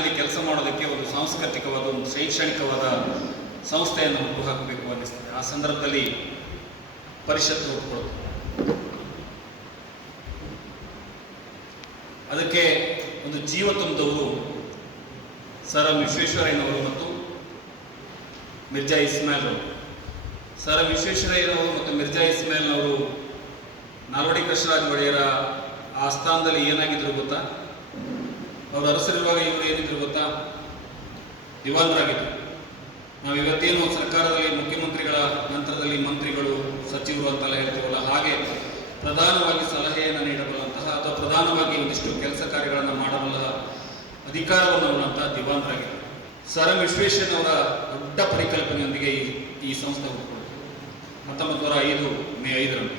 ನಾಡಿನಲ್ಲಿ ಕೆಲಸ ಮಾಡೋದಕ್ಕೆ ಒಂದು ಸಾಂಸ್ಕೃತಿಕವಾದ ಒಂದು ಶೈಕ್ಷಣಿಕವಾದ ಸಂಸ್ಥೆಯನ್ನು ಹುಟ್ಟುಹಾಕಬೇಕು ಅನ್ನಿಸ್ತದೆ. ಆ ಸಂದರ್ಭದಲ್ಲಿ ಪರಿಷತ್ತು ಒಪ್ಪಿಕೊಳ್ಳುತ್ತೆ. ಅದಕ್ಕೆ ಒಂದು ಜೀವ ತುಂಬಿದವರು ಸರ್ ಎಂ ವಿಶ್ವೇಶ್ವರಯ್ಯನವರು ಮತ್ತು ಮಿರ್ಜಾ ಇಸ್ಮಾಯಿಲ್ ಅವರು. ಸರ್ ಎಂ ವಿಶ್ವೇಶ್ವರಯ್ಯನವರು ಮತ್ತು ಮಿರ್ಜಾ ಇಸ್ಮಾಯಿಲ್ನವರು ನಾಲ್ವಡಿ ಕೃಷ್ಣರಾಜ ಒಡೆಯರ ಆ ಸ್ಥಾನದಲ್ಲಿ ಏನಾಗಿದ್ರು ಗೊತ್ತಾ? ಅವರು ಅರಸರಿರುವಾಗ ಇವರು ಏನಿದ್ರು ಗೊತ್ತಾ? ದಿವಾನರಾಗಿದ್ದರು. ನಾವು ಇವತ್ತೇನು ಸರ್ಕಾರದಲ್ಲಿ ಮುಖ್ಯಮಂತ್ರಿಗಳ ನಂತರದಲ್ಲಿ ಮಂತ್ರಿಗಳು, ಸಚಿವರು ಅಂತೆಲ್ಲ ಹೇಳ್ತೀವಲ್ಲ, ಹಾಗೆ ಪ್ರಧಾನವಾಗಿ ಸಲಹೆಯನ್ನು ನೀಡಬಲ್ಲಂತಹ ಅಥವಾ ಪ್ರಧಾನವಾಗಿ ಒಂದಿಷ್ಟು ಕೆಲಸ ಕಾರ್ಯಗಳನ್ನು ಮಾಡಬಲ್ಲ ಅಧಿಕಾರವನ್ನು ಉಳ್ಳಂತಹ ದಿವಾನರಾಗಿದ್ದರು. ಸರ್ ಎಂ ವಿಶ್ವೇಶ್ವರಯ್ಯನವರ ದೊಡ್ಡ ಪರಿಕಲ್ಪನೆಯೊಂದಿಗೆ ಈ ಸಂಸ್ಥೆ ಹುಟ್ಟುಕೊಂಡಿತು 1905 ಮೇ 5ರಂದು.